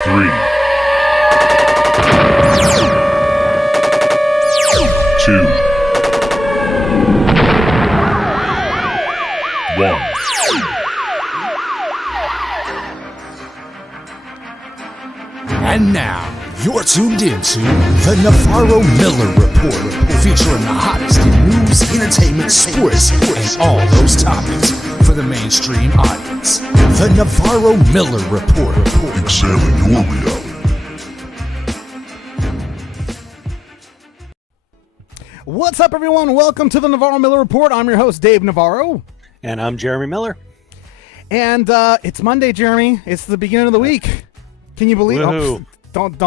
3, 2, 1. And now, you're tuned into the Navarro-Miller Report, featuring the hottest in news, entertainment, sports, and all those topics for the mainstream audience. The Navarro-Miller Report. Examine your reality. What's up, everyone? Welcome to the Navarro-Miller Report. I'm your host, Dave Navarro. And I'm Jeremy Miller. And it's Monday, Jeremy. It's the beginning of the week. Can you believe it? Oh, don't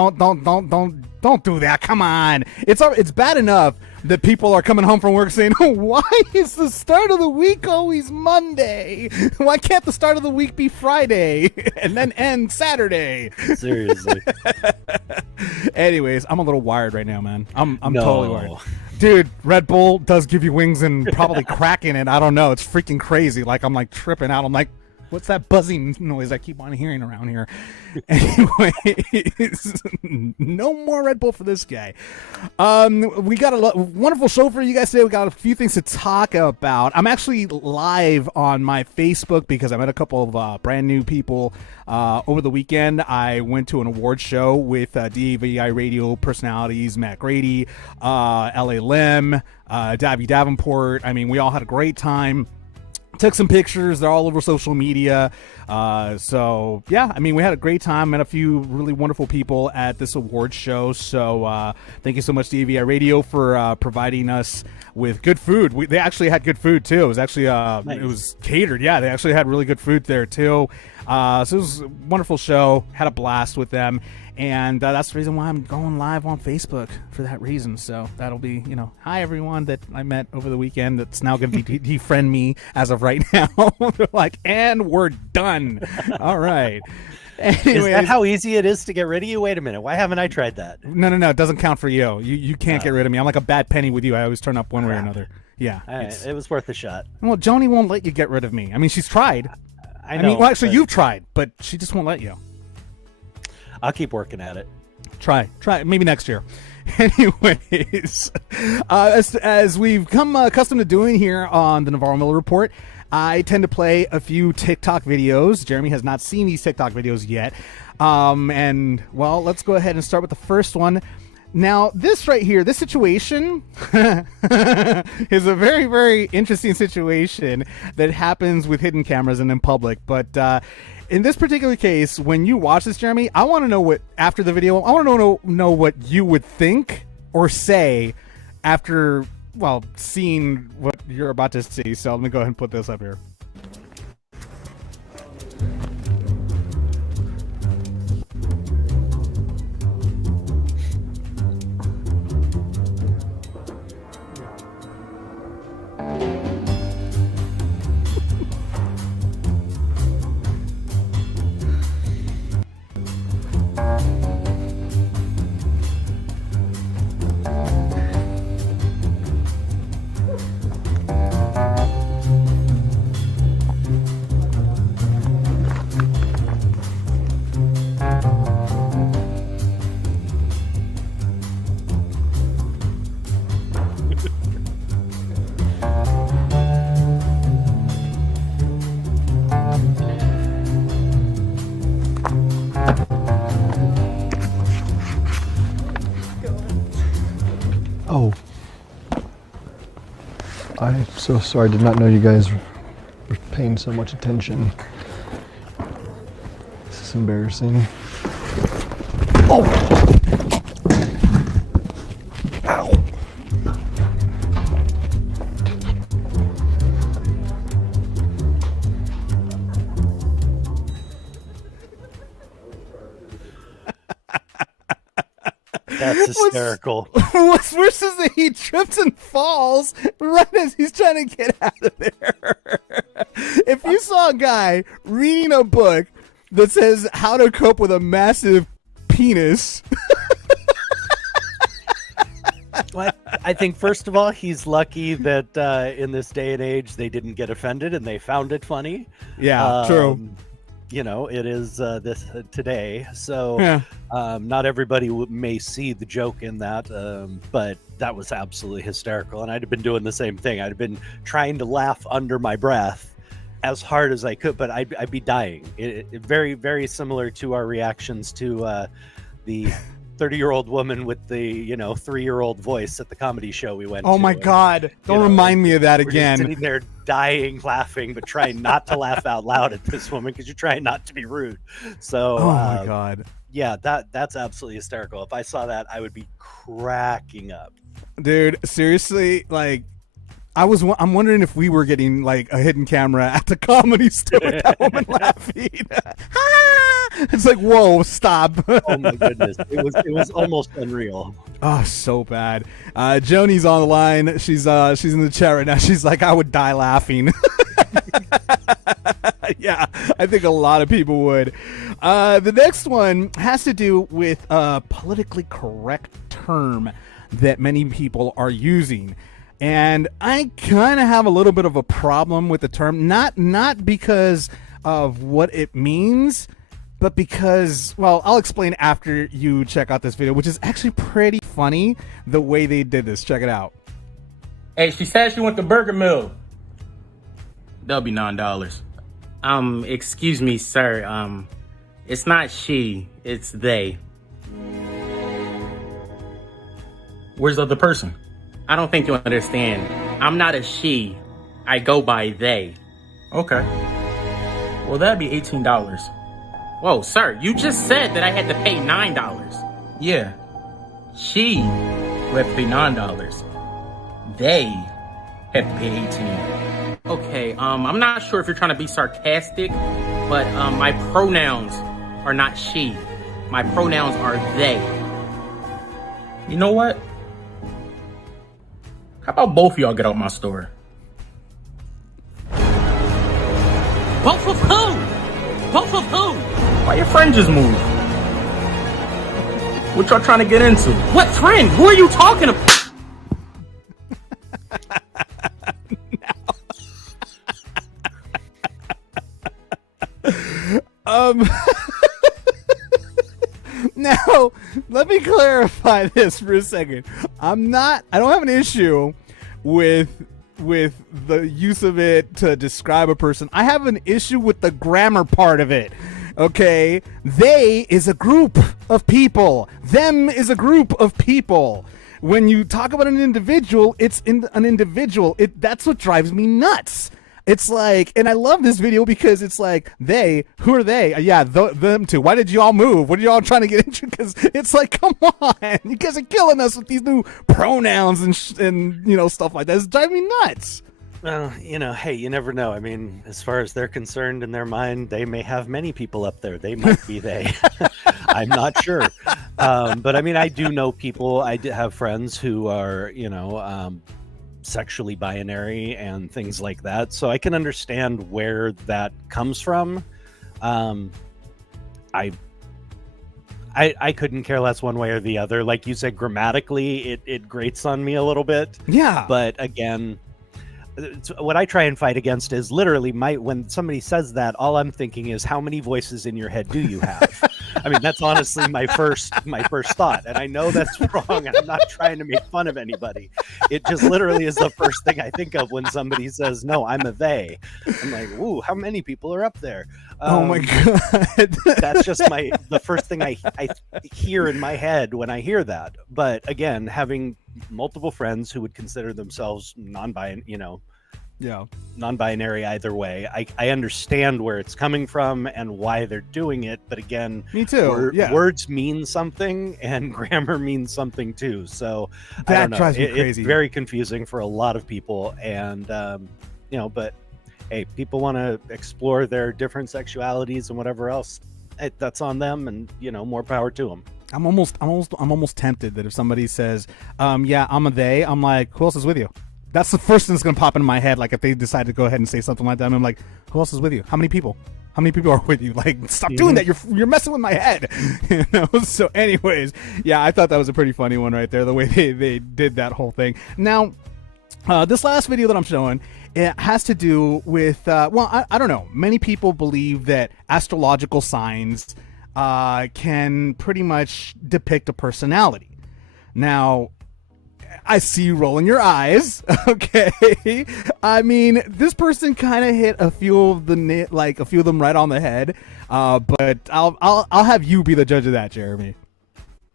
do that. Come on. It's bad enough that people are coming home from work saying, oh, why is the start of the week always Monday? Why can't the start of the week be Friday and then end Saturday? Seriously. Anyways, I'm a little wired right now, man. I'm totally wired. Dude, Red Bull does give you wings and probably cracking it. I don't know. It's freaking crazy. Like, I'm like tripping out. I'm like, what's that buzzing noise I keep on hearing around here? Anyways, no more Red Bull for this guy. We got a wonderful show for you guys today. We got a few things to talk about. I'm actually live on my Facebook because I met a couple of brand new people over the weekend. I went to an award show with DAVI radio personalities, Matt Grady, L.A. Lim, Davy Davenport. I mean, we all had a great time. Took some pictures. They're all over social media. So, yeah, I mean, we had a great time. Met a few really wonderful people at this award show. So, thank you so much, DAVI Radio, for providing us with good food. They actually had good food, too. It was actually nice. It was catered. Yeah, they actually had really good food there, too. So it was a wonderful show. Had a blast with them. And that's the reason why I'm going live on Facebook, for that reason. So that'll be, hi, everyone that I met over the weekend that's now going to defriend me as of right now. They're like, and we're done. All right. Anyways, is that how easy it is to get rid of you? Wait a minute. Why haven't I tried that? No. It doesn't count for you. You can't get rid of me. I'm like a bad penny with you. I always turn up one way or another. Yeah. It was worth a shot. Well, Joni won't let you get rid of me. I mean, she's tried. I know. Well, actually, you've tried, but she just won't let you. I'll keep working at it. Try. Maybe next year. Anyways, as we've come accustomed to doing here on the Navarro-Miller Report, I tend to play a few TikTok videos. Jeremy has not seen these TikTok videos yet. And, well, let's go ahead and start with the first one. Now, this right here, this situation is a very, very interesting situation that happens with hidden cameras and in public. But in this particular case, when you watch this, Jeremy, I want to know what, after the video, I want to know what you would think or say after, well, seeing what you're about to see. So let me go ahead and put this up here. Oh, I'm so sorry. I did not know you guys were paying so much attention. This is embarrassing. Oh! Ow! That's hysterical. What's worse is that he trips and falls right as he's trying to get out of there. If you saw a guy reading a book that says how to cope with a massive penis. Well, I think, first of all, he's lucky that in this day and age they didn't get offended and they found it funny. Yeah, true. it is this today. So Yeah. not everybody may see the joke in that, but that was absolutely hysterical. And I'd have been doing the same thing. I'd have been trying to laugh under my breath as hard as I could, but I'd be dying. It very, very similar to our reactions to the 30-year-old woman with the 3-year-old voice at the comedy show we went to. Oh my God! Don't remind me of that We're just again. sitting there dying laughing, but trying not to laugh out loud at this woman because you're trying not to be rude. So Oh my God. yeah, that's absolutely hysterical. If I saw that, I would be cracking up. Dude, seriously, like, I'm wondering if we were getting like a hidden camera at the comedy store with that woman laughing. It's like, whoa, stop. Oh my goodness, it was almost unreal. Oh, so bad. Joni's on the line. She's in the chat right now. She's like, I would die laughing. Yeah, I think a lot of people would. The next one has to do with a politically correct term that many people are using. And I kind of have a little bit of a problem with the term, not because of what it means, but because, well, I'll explain after you check out this video, which is actually pretty funny the way they did this. Check it out. Hey, she said she went to Burger Mill. That'll be $9. Excuse me, sir. It's not she, it's they. Where's the other person? I don't think you understand. I'm not a she. I go by they. Okay. Well, that'd be $18. Whoa, sir, you just said that I had to pay $9. Yeah. She would have to pay $9. They have to pay 18. Okay, I'm not sure if you're trying to be sarcastic, but my pronouns are not she. My pronouns are they. You know what? How about both of y'all get out my store? Both of who? Both of who? Why your friend just moved? What y'all trying to get into? What friend? Who are you talking about? Now, let me clarify this for a second. I don't have an issue with the use of it to describe a person. I have an issue with the grammar part of it. Okay? They is a group of people. Them is a group of people. When you talk about an individual, it's an individual. That's what drives me nuts. It's like, and I love this video because it's like, who are they? Yeah, them two. Why did you all move? What are you all trying to get into? Because it's like, come on, you guys are killing us with these new pronouns and stuff like that. It's driving me nuts. Well, hey, you never know. I mean, as far as they're concerned, in their mind, they may have many people up there. They might be they. I'm not sure. But I mean, I do know people. I have friends who are, sexually binary and things like that. So I can understand where that comes from. I couldn't care less one way or the other. Like you said, grammatically, it grates on me a little bit. Yeah. But again, what I try and fight against is literally when somebody says that, all I'm thinking is, how many voices in your head do you have? I mean, that's honestly my first thought. And I know that's wrong. I'm not trying to make fun of anybody. It just literally is the first thing I think of when somebody says, no, I'm a they. I'm like, ooh, how many people are up there? Oh my God. That's just the first thing I hear in my head when I hear that. But again, having multiple friends who would consider themselves non-binary either way, I understand where it's coming from and why they're doing it. But again, me too. Words mean something and grammar means something too. So that I don't know. Drives me crazy. It's very confusing for a lot of people. And but hey, people want to explore their different sexualities and whatever else. That's on them, and more power to them. I'm almost tempted that if somebody says, yeah, I'm a they, I'm like, who else is with you? That's the first thing that's going to pop into my head. Like if they decide to go ahead and say something like that, I'm like, who else is with you? How many people? How many people are with you? Like, stop doing that. You're messing with my head. So anyways, yeah, I thought that was a pretty funny one right there, the way they did that whole thing. Now, this last video that I'm showing It has to do with, I don't know. Many people believe that astrological signs can pretty much depict a personality. Now, I see you rolling your eyes. Okay, I mean, this person kind of hit a few of them right on the head. But I'll have you be the judge of that, Jeremy.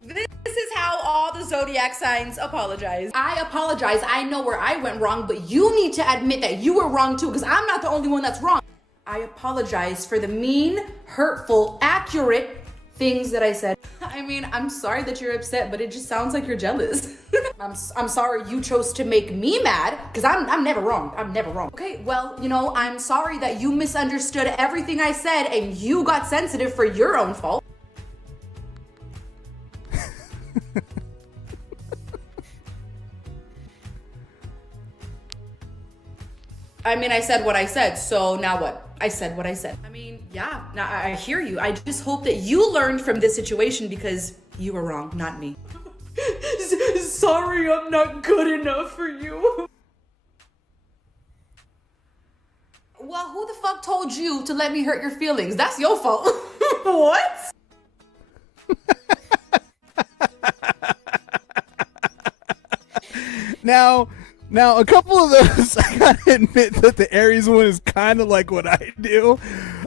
This is how all the zodiac signs apologize. I apologize. I know where I went wrong, but you need to admit that you were wrong too, because I'm not the only one that's wrong. I apologize for the mean, hurtful, accurate things that I said. I mean, I'm sorry that you're upset, but it just sounds like you're jealous. I'm sorry you chose to make me mad, because I'm never wrong. I'm never wrong. Okay, well, you know, I'm sorry that you misunderstood everything I said and you got sensitive for your own fault. I mean, I said what I said, so now what? I said what I said. I mean, yeah, now I hear you. I just hope that you learned from this situation because you were wrong, not me. Sorry, I'm not good enough for you. Well, who the fuck told you to let me hurt your feelings? That's your fault. What? Now, a couple of those, I gotta admit that the Aries one is kind of like what I do.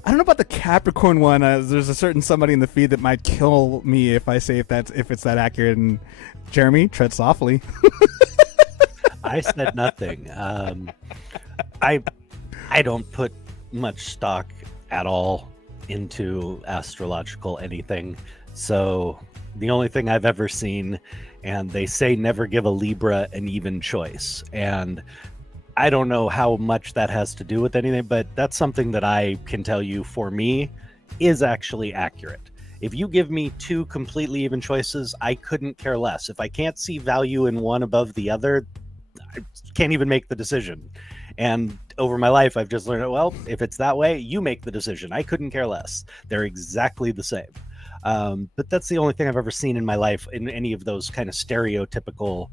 I don't know about the Capricorn one. There's a certain somebody in the feed that might kill me if I say if it's that accurate. And Jeremy, tread softly. I said nothing. I don't put much stock at all into astrological anything. So the only thing I've ever seen, and they say never give a Libra an even choice. And I don't know how much that has to do with anything, but that's something that I can tell you for me is actually accurate. If you give me two completely even choices, I couldn't care less. If I can't see value in one above the other, I can't even make the decision. And over my life, I've just learned, well, if it's that way, you make the decision. I couldn't care less. They're exactly the same. But that's the only thing I've ever seen in my life in any of those kind of stereotypical,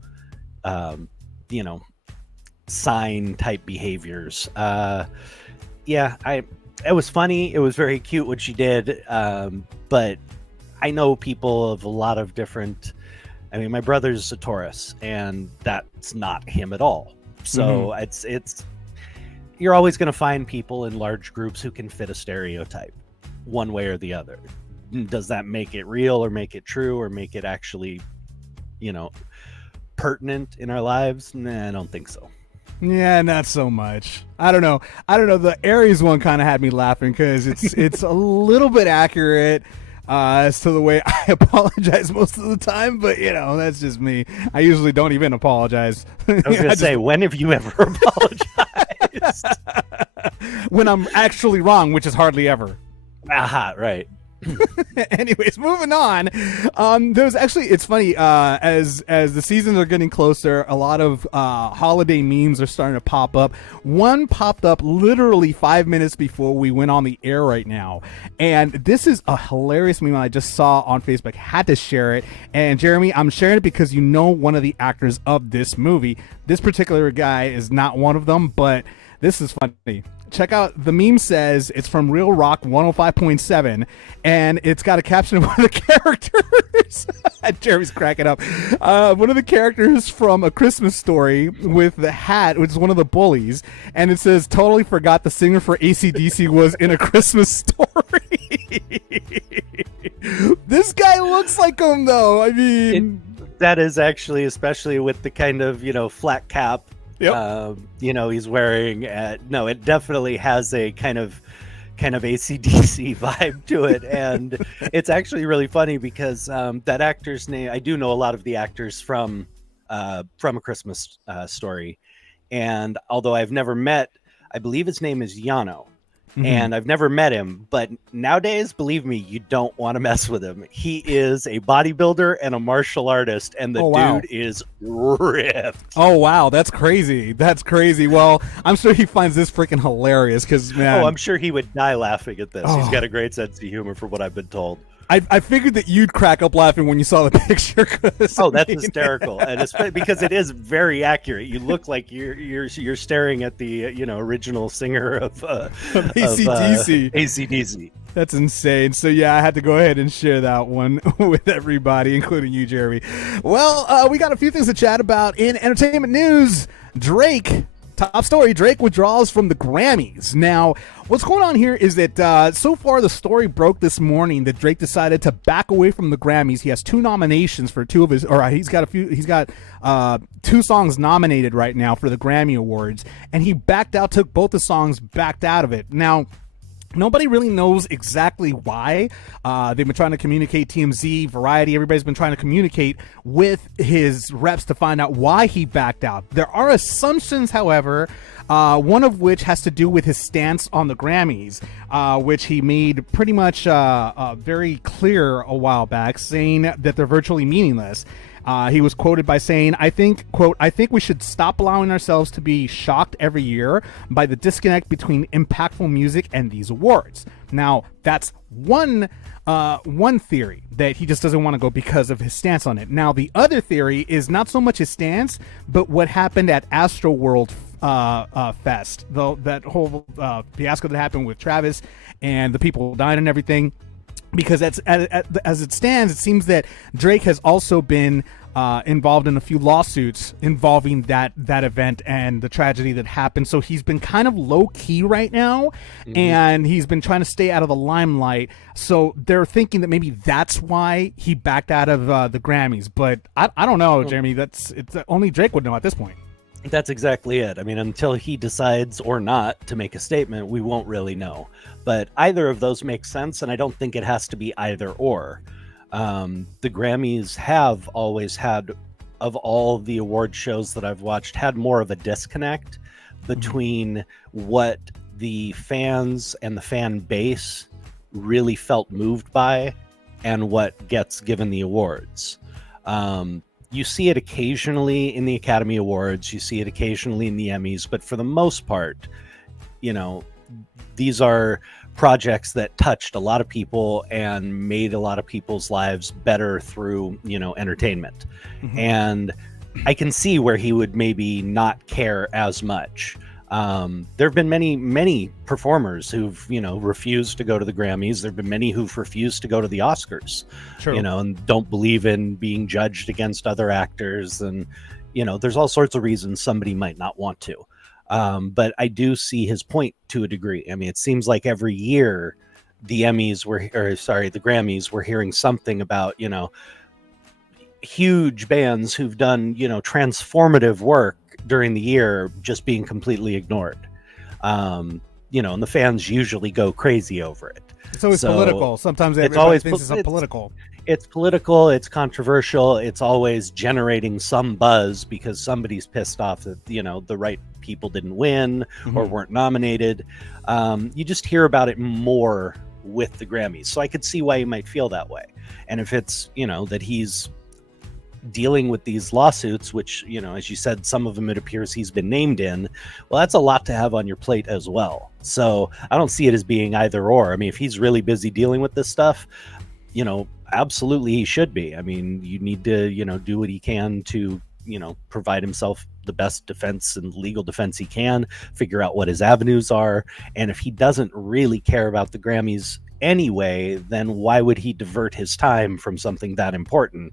sign type behaviors. It was funny. It was very cute what she did. But I know people of a lot of different, I mean, my brother's a Taurus and that's not him at all. So it's, you're always going to find people in large groups who can fit a stereotype one way or the other. Does that make it real or make it true or make it actually, pertinent in our lives? Nah, I don't think so. Yeah, not so much. I don't know. The Aries one kind of had me laughing because it's a little bit accurate as to the way I apologize most of the time, but that's just me. I usually don't even apologize. I was gonna say, when have you ever apologized? When I'm actually wrong, which is hardly ever. Aha, right. Anyways, moving on. There's actually, it's funny, as the seasons are getting closer, a lot of holiday memes are starting to pop up. One popped up literally 5 minutes before we went on the air right now, and this is a hilarious meme I just saw on Facebook. Had to share it. And Jeremy, I'm sharing it because one of the actors of this movie. This particular guy is not one of them, but this is funny. Check out, the meme says it's from Real Rock 105.7, and it's got a caption of one of the characters. Jeremy's cracking up. One of the characters from A Christmas Story with the hat, which is one of the bullies, and it says, totally forgot the singer for AC/DC was in A Christmas Story. This guy looks like him, though. I mean... that is actually, especially with the kind of, flat cap. Yep. He's wearing. No, it definitely has a kind of AC/DC vibe to it, and it's actually really funny because that actor's name. I do know a lot of the actors from A Christmas Story, and although I've never met, I believe his name is Yano. And I've never met him, but nowadays, believe me, you don't want to mess with him. He is a bodybuilder and a martial artist, and the dude is ripped. Oh, wow. That's crazy. Well, I'm sure he finds this freaking hilarious because, man. Oh, I'm sure he would die laughing at this. He's got a great sense of humor for what I've been told. I figured that you'd crack up laughing when you saw the picture. Oh, that's hysterical, and especially because it is very accurate. You look like you're staring at the original singer of AC/DC. AC/DC. That's insane. So yeah, I had to go ahead and share that one with everybody, including you, Jeremy. Well, we got a few things to chat about in entertainment news. Drake. Top story, Drake withdraws from the Grammys. Now, what's going on here is that so far the story broke this morning that Drake decided to back away from the Grammys. He has 2 nominations for 2 of his, or he's got 2 songs nominated right now for the Grammy Awards, and he took both the songs, backed out of it. Now, nobody really knows exactly why. They've been trying to communicate, TMZ, Variety, everybody's been trying to communicate with his reps to find out why he backed out. There are assumptions, however, one of which has to do with his stance on the Grammys, which he made pretty much very clear a while back, saying that they're virtually meaningless. He was quoted by saying, I think we should stop allowing ourselves to be shocked every year by the disconnect between impactful music and these awards. Now, that's one theory, that he just doesn't want to go because of his stance on it. Now, the other theory is not so much his stance, but what happened at Astroworld Fest, that whole fiasco that happened with Travis and the people dying and everything. Because as it stands, it seems that Drake has also been involved in a few lawsuits involving that event and the tragedy that happened. So he's been kind of low key right now, and he's been trying to stay out of the limelight. So they're thinking that maybe that's why he backed out of the Grammys. But I don't know, Jeremy. It's only Drake would know at this point. That's exactly it. I mean, until he decides or not to make a statement, we won't really know. But either of those makes sense, and I don't think it has to be either or. The Grammys have always had, of all the award shows that I've watched, had more of a disconnect between what the fans and the fan base really felt moved by and what gets given the awards. You see it occasionally in the Academy Awards, you see it occasionally in the Emmys, but for the most part, these are projects that touched a lot of people and made a lot of people's lives better through, entertainment. And I can see where he would maybe not care as much. There have been many performers who've, refused to go to the Grammys. There have been many who've refused to go to the Oscars, and don't believe in being judged against other actors. And, there's all sorts of reasons somebody might not want to. But I do see his point to a degree. I mean, it seems like every year the Grammys were hearing something about, huge bands who've done, transformative work during the year just being completely ignored. And the fans usually go crazy over it. It's always political. Sometimes it's always political. It's political, it's controversial, it's always generating some buzz because somebody's pissed off that, the right people didn't win or weren't nominated. You just hear about it more with the Grammys. So I could see why you might feel that way. And if it's, that he's dealing with these lawsuits, which, as you said, some of them it appears he's been named in, well, that's a lot to have on your plate as well. So I don't see it as being either or. I mean, if he's really busy dealing with this stuff, absolutely he should be. I mean, you need to, do what he can to, provide himself the best defense and legal defense he can, figure out what his avenues are. And if he doesn't really care about the Grammys anyway, then why would he divert his time from something that important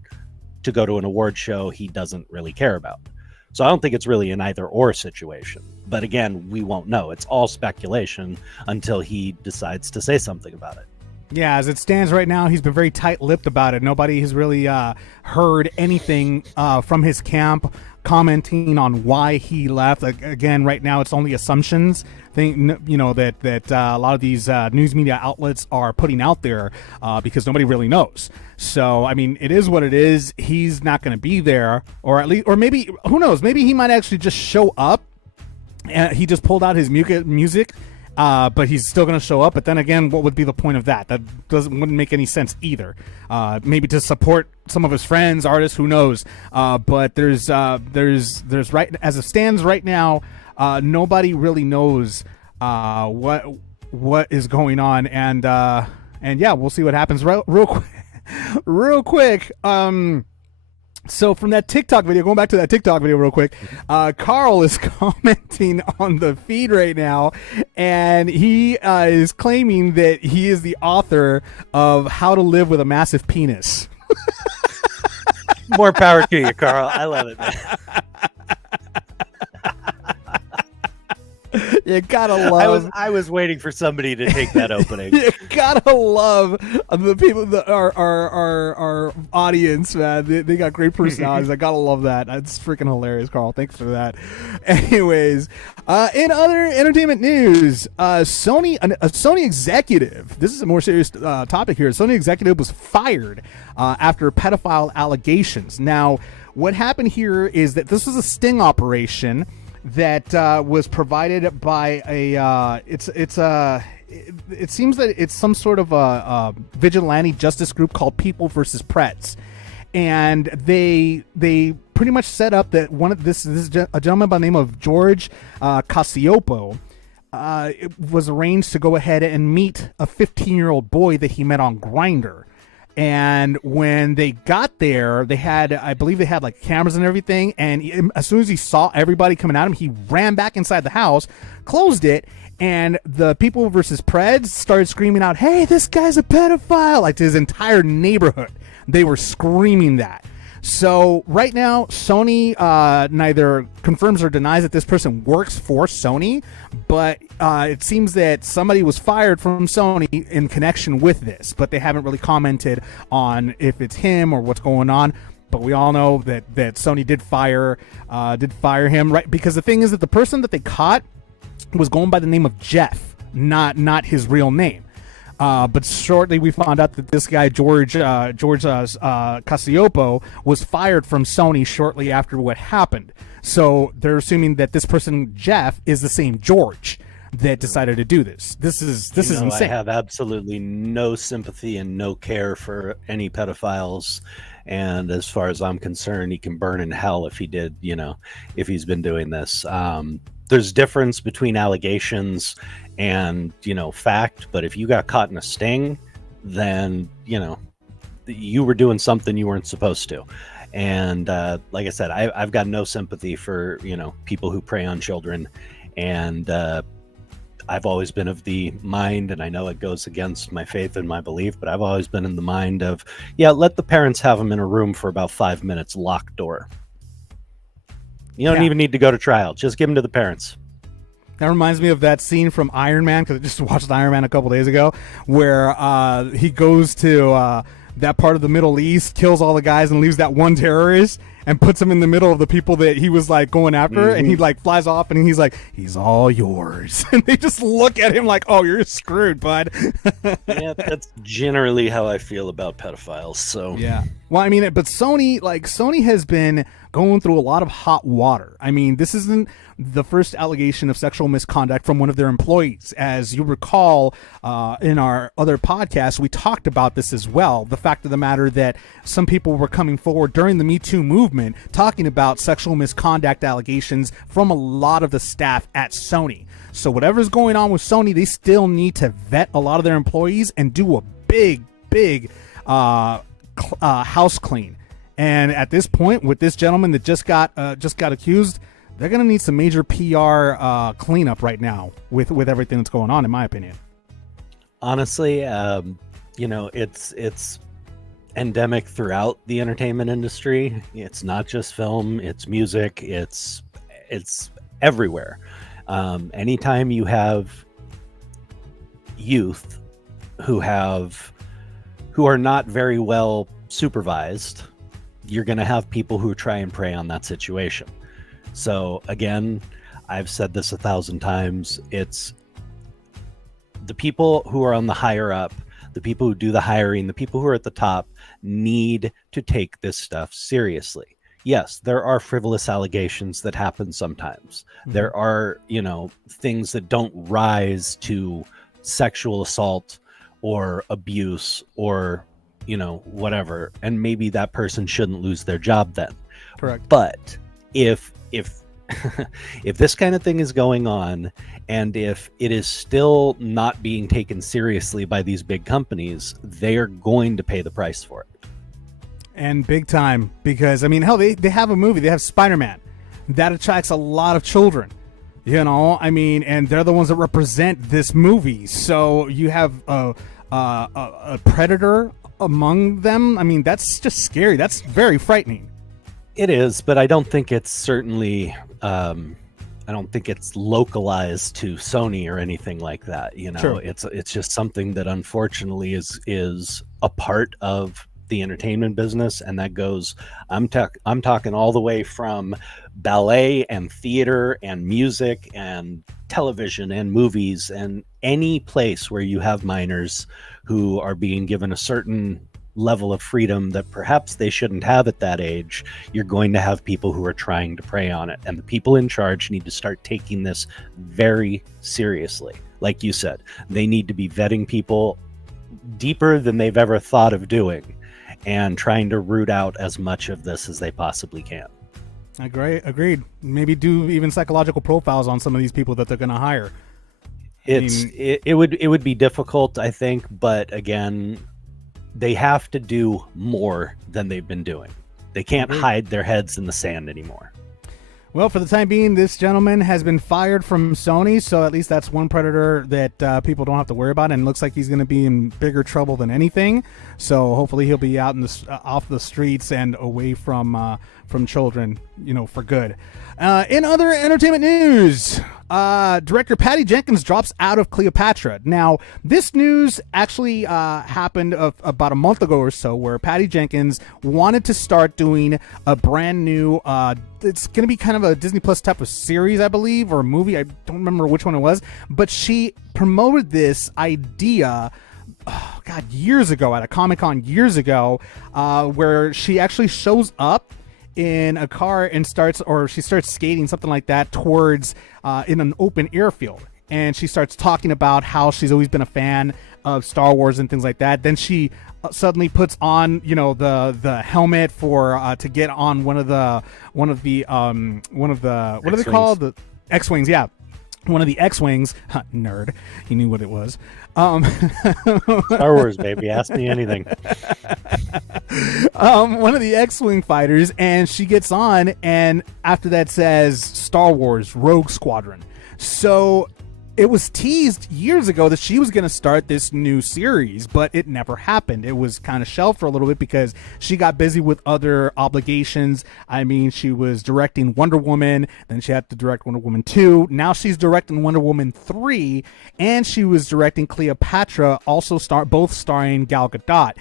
to go to an award show he doesn't really care about? So I don't think it's really an either or situation. But again, we won't know. It's all speculation until he decides to say something about it. Yeah, as it stands right now, he's been very tight-lipped about it. Nobody has really heard anything from his camp commenting on why he left. Again, right now, it's only assumptions. That a lot of these news media outlets are putting out there because nobody really knows. So, I mean, it is what it is. He's not going to be there, or maybe, who knows? Maybe he might actually just show up. And he just pulled out his music. But he's still going to show up. But then again, what would be the point of that? That wouldn't make any sense either. Maybe to support some of his friends, artists, who knows? But there's right as it stands right now, nobody really knows what is going on. And And yeah, we'll see what happens real quick. So from that TikTok video, going back to that TikTok video real quick, Carl is commenting on the feed right now, and he is claiming that he is the author of How to Live with a Massive Penis. More power to you, Carl. I love it, man. You gotta love. I was waiting for somebody to take that opening. You gotta love the people that our audience, man. They got great personalities. I gotta love that. It's freaking hilarious, Carl. Thanks for that. Anyways, in other entertainment news, a Sony executive. This is a more serious topic here. A Sony executive was fired after pedophile allegations. Now, what happened here is that this was a sting operation that was provided by it seems that it's some sort of a vigilante justice group called People versus Preds, and they pretty much set up that this a gentleman by the name of George Casiopo it was arranged to go ahead and meet a 15-year-old boy that he met on Grindr. And when they got there, I believe they had like cameras and everything. And as soon as he saw everybody coming at him, he ran back inside the house, closed it, and the People versus Preds started screaming out, "Hey, this guy's a pedophile!" Like to his entire neighborhood. They were screaming that. So right now, Sony neither confirms or denies that this person works for Sony, but it seems that somebody was fired from Sony in connection with this, but they haven't really commented on if it's him or what's going on. But we all know that Sony did fire him, right? Because the thing is that the person that they caught was going by the name of Jeff, not his real name. But shortly we found out that this guy, George Casiopo, was fired from Sony shortly after what happened. So they're assuming that this person, Jeff, is the same George that decided to do this. This is insane. I have absolutely no sympathy and no care for any pedophiles. And as far as I'm concerned, he can burn in hell if he did, if he's been doing this. There's difference between allegations and fact, but if you got caught in a sting, then you were doing something you weren't supposed to. And like I said, I've got no sympathy for people who prey on children, and I've always been of the mind, and I know it goes against my faith and my belief, but I've always been in the mind of let the parents have them in a room for about 5 minutes, locked door. You don't even need to go to trial. Just give them to the parents. That reminds me of that scene from Iron Man, because I just watched Iron Man a couple days ago, where he goes to that part of the Middle East, kills all the guys, and leaves that one terrorist, and puts him in the middle of the people that he was like going after, and he like flies off, and he's like, "He's all yours," and they just look at him like, "Oh, you're screwed, bud." Yeah, that's generally how I feel about pedophiles. So yeah, well, I mean, but Sony has been going through a lot of hot water. I mean, this isn't the first allegation of sexual misconduct from one of their employees. As you recall, in our other podcast, we talked about this as well. The fact of the matter that some people were coming forward during the Me Too movement talking about sexual misconduct allegations from a lot of the staff at Sony. So whatever's going on with Sony, they still need to vet a lot of their employees and do a big house clean. And at this point, with this gentleman that just got accused, they're going to need some major PR cleanup right now with everything that's going on, in my opinion. Honestly, it's endemic throughout the entertainment industry. It's not just film, it's music, it's everywhere. Anytime you have youth who are not very well supervised, you're going to have people who try and prey on that situation. So again, I've said this 1,000 times. It's the people who are on the higher up, the people who do the hiring, the people who are at the top need to take this stuff seriously. Yes, there are frivolous allegations that happen sometimes. Mm-hmm. There are, things that don't rise to sexual assault or abuse or, whatever. And maybe that person shouldn't lose their job then. Correct. But if if this kind of thing is going on, and if it is still not being taken seriously by these big companies, they are going to pay the price for it. And big time, because I mean, hell, they have a movie. They have Spider-Man that attracts a lot of children. You know, I mean, and they're the ones that represent this movie. So you have a predator among them. I mean, that's just scary. That's very frightening. It is, but I don't think it's certainly. I don't think it's localized to Sony or anything like that. You know, True. It's just something that unfortunately is a part of the entertainment business, and that goes. I'm talking all the way from ballet and theater and music and television and movies and any place where you have minors who are being given a certain level of freedom that perhaps they shouldn't have at that age. You're going to have people who are trying to prey on it, and the people in charge need to start taking this very seriously. Like you said, they need to be vetting people deeper than they've ever thought of doing, and trying to root out as much of this as they possibly can. Agreed. Maybe do even psychological profiles on some of these people that they're going to hire. It would be difficult, I think, but again, they have to do more than they've been doing. They can't hide their heads in the sand anymore. Well, for the time being, this gentleman has been fired from Sony, so at least that's one predator that people don't have to worry about, and it looks like he's going to be in bigger trouble than anything. So hopefully he'll be out in the off the streets and away from children, you know, for good. In other entertainment news, director Patty Jenkins drops out of Cleopatra. Now, this news actually happened about a month ago or so, where Patty Jenkins wanted to start doing a brand new, it's going to be kind of a Disney Plus type of series, I believe, or a movie. I don't remember which one it was, but she promoted this idea years ago at a Comic-Con years ago, where she actually shows up in a car and she starts skating, something like that, towards in an open airfield, and she starts talking about how she's always been a fan of Star Wars and things like that. Then she suddenly puts on, you know, the helmet for to get on one of the what are they called, the X-Wings, yeah. One of the X-Wings, nerd, he knew what it was. Star Wars, baby, ask me anything. One of the X-Wing fighters, and she gets on, and after that says Star Wars Rogue Squadron. So it was teased years ago that she was going to start this new series, but it never happened. It was kind of shelved for a little bit because she got busy with other obligations. I mean, she was directing Wonder Woman, then she had to direct Wonder Woman 2. Now she's directing Wonder Woman 3, and she was directing Cleopatra, also both starring Gal Gadot.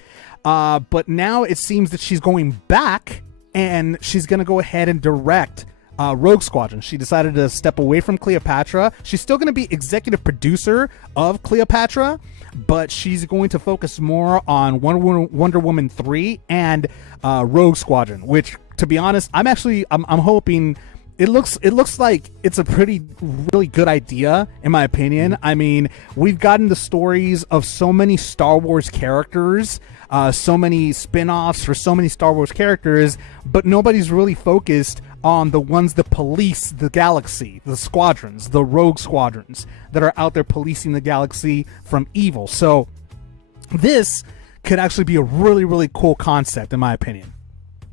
But now it seems that she's going back, and she's going to go ahead and direct Rogue Squadron. She decided to step away from Cleopatra. She's still going to be executive producer of Cleopatra, but she's going to focus more on Wonder Woman 3 and Rogue Squadron, which, to be honest, I'm hoping it looks like it's a really good idea, in my opinion. I mean, we've gotten the stories of so many Star Wars characters, so many spin-offs for so many Star Wars characters, but nobody's really focused on the ones that police the galaxy, the squadrons, the rogue squadrons that are out there policing the galaxy from evil. So this could actually be a really, really cool concept, in my opinion.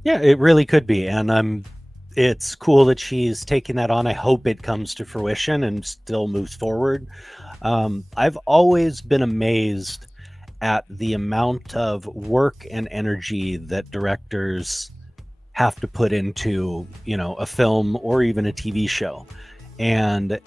Yeah, it really could be. And it's cool that she's taking that on. I hope it comes to fruition and still moves forward. I've always been amazed at the amount of work and energy that directors have to put into, you know, a film or even a TV show. And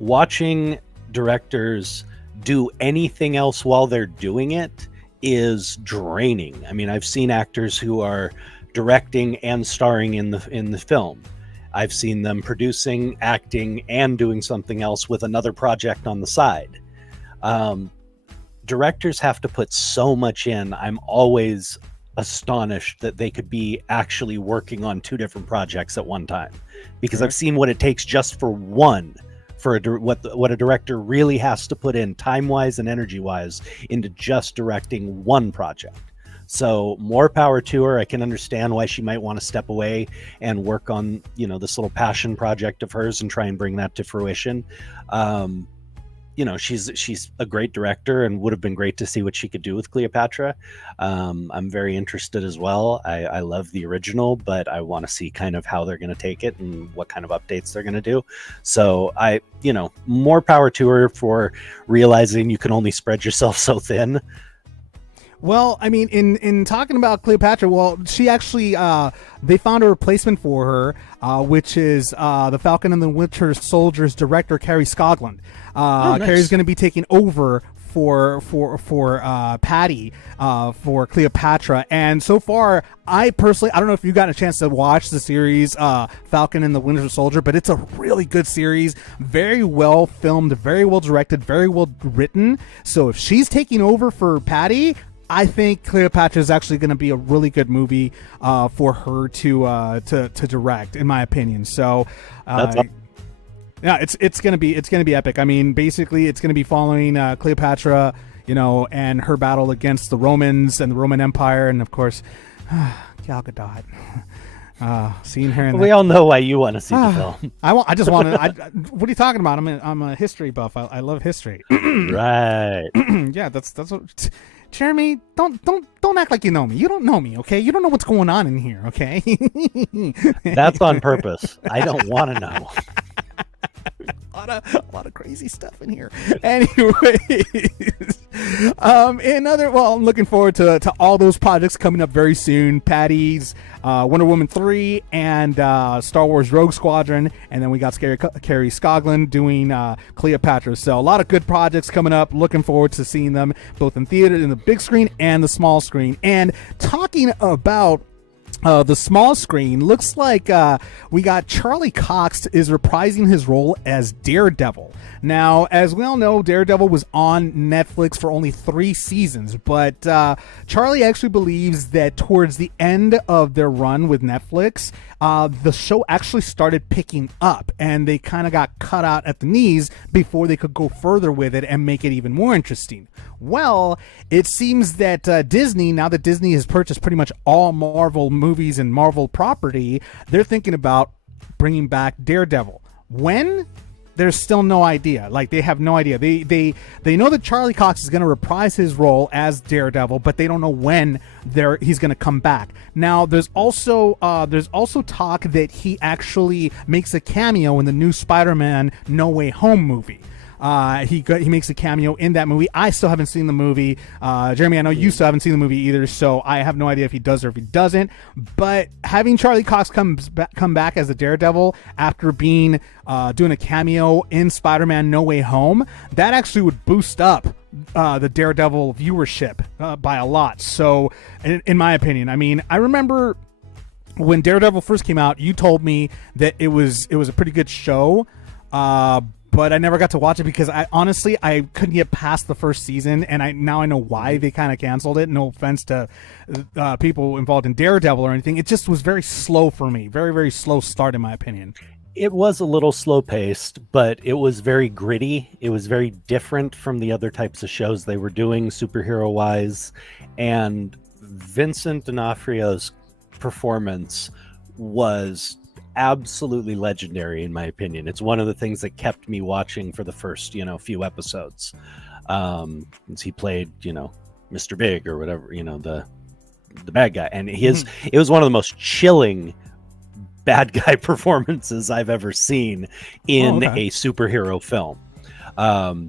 watching directors do anything else while they're doing it is draining. I mean, I've seen actors who are directing and starring in the film. I've seen them producing, acting, and doing something else with another project on the side. Directors have to put so much in. I'm always astonished that they could be actually working on two different projects at one time, because I've seen what it takes just for one, for what a director really has to put in time-wise and energy-wise into just directing one project. So more power to her. I can understand why she might want to step away and work on, this little passion project of hers and try and bring that to fruition. She's a great director and would have been great to see what she could do with Cleopatra. I'm very interested as well. I love the original, but I want to see kind of how they're going to take it and what kind of updates they're going to do. So more power to her for realizing you can only spread yourself so thin. Well, I mean, in talking about Cleopatra, well, she actually, they found a replacement for her, which is the Falcon and the Winter Soldier's director, Carrie Scogland. Nice. Carrie's going to be taking over for Patty, for Cleopatra. And so far, I don't know if you've gotten a chance to watch the series Falcon and the Winter Soldier, but it's a really good series, very well filmed, very well directed, very well written. So if she's taking over for Patty, I think Cleopatra is actually going to be a really good movie for her to direct, in my opinion. So, yeah, it's going to be epic. I mean, basically, it's going to be following Cleopatra, and her battle against the Romans and the Roman Empire, and of course, Gal Gadot. Seeing her, we all know why you want to see the film. I just want to. What are you talking about? I'm a history buff. I love history. Right. Yeah, that's what. Jeremy, don't act like you know me. You don't know me, okay? You don't know what's going on in here, okay? That's on purpose. I don't want to know. A lot of crazy stuff in here. Anyways, I'm looking forward to all those projects coming up very soon. Patty's Wonder Woman 3 and Star Wars Rogue Squadron, and then we got Carrie Scogland doing Cleopatra. So a lot of good projects coming up. Looking forward to seeing them both in theater, in the big screen and the small screen. And talking about the small screen, looks like we got Charlie Cox is reprising his role as Daredevil. Now, as we all know, Daredevil was on Netflix for only 3 seasons, but Charlie actually believes that towards the end of their run with Netflix, the show actually started picking up, and they kind of got cut out at the knees before they could go further with it and make it even more interesting. Well, it seems that Disney, now that Disney has purchased pretty much all Marvel movies and Marvel property, they're thinking about bringing back Daredevil. When? There's still no idea. Like, they have no idea. They know that Charlie Cox is going to reprise his role as Daredevil, but they don't know when he's going to come back. Now, there's also talk that he actually makes a cameo in the new Spider-Man No Way Home movie. He makes a cameo in that movie. I still haven't seen the movie. Jeremy, I know you still haven't seen the movie either, so I have no idea if he does or if he doesn't. But having Charlie Cox come back as a Daredevil after being doing a cameo in Spider-Man No Way Home, that actually would boost up the Daredevil viewership by a lot. So, in my opinion, I mean, I remember when Daredevil first came out, you told me that it was a pretty good show. But I never got to watch it because I couldn't get past the first season, and now I know why they kind of canceled it. No offense to people involved in Daredevil or anything. It just was very slow for me. Very, very slow start, in my opinion. It was a little slow paced, but it was very gritty. It was very different from the other types of shows they were doing superhero wise. And Vincent D'Onofrio's performance was absolutely legendary, in my opinion. It's one of the things that kept me watching for the first few episodes, since he played Mr. Big or whatever, the bad guy, and it was one of the most chilling bad guy performances I've ever seen in a superhero film.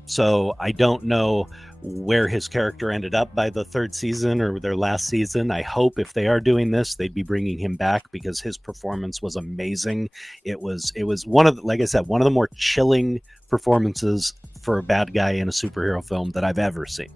So I don't know where his character ended up by the 3rd season or their last season. I hope if they are doing this, they'd be bringing him back because his performance was amazing. It was one of the more chilling performances for a bad guy in a superhero film that I've ever seen.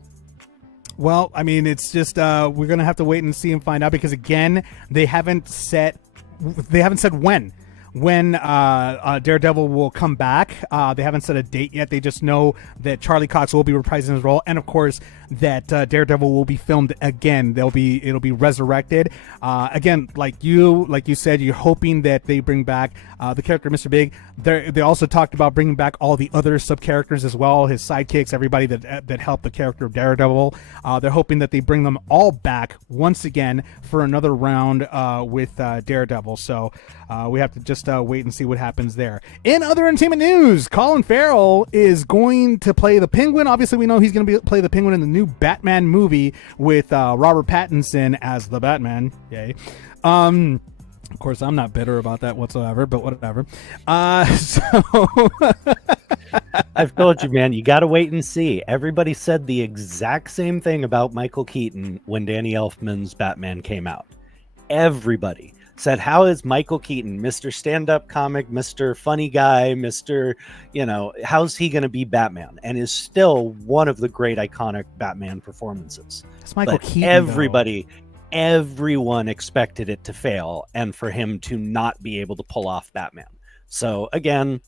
Well, I mean, it's just we're gonna have to wait and see and find out because again, they haven't said when. when Daredevil will come back. They haven't set a date yet. They just know that Charlie Cox will be reprising his role, and of course that Daredevil will be filmed again. It'll be resurrected again. Like you said, you're hoping that they bring back the character Mr. Big. They also talked about bringing back all the other sub characters as well, his sidekicks, everybody that helped the character of Daredevil. They're hoping that they bring them all back once again for another round with Daredevil. So we have to just wait and see what happens there. In other entertainment news, Colin Farrell is going to play the Penguin. Obviously, we know he's going to play the Penguin in the new Batman movie with Robert Pattinson as the Batman. Yay. Of course, I'm not bitter about that whatsoever, but whatever. I've told you, man, you got to wait and see. Everybody said the exact same thing about Michael Keaton when Danny Elfman's Batman came out. Everybody said, how is Michael Keaton, Mr. Stand-Up Comic, Mr. Funny Guy, Mr. How's he going to be Batman? And is still one of the great iconic Batman performances. It's Michael Keaton, everyone expected it to fail and for him to not be able to pull off Batman. So again,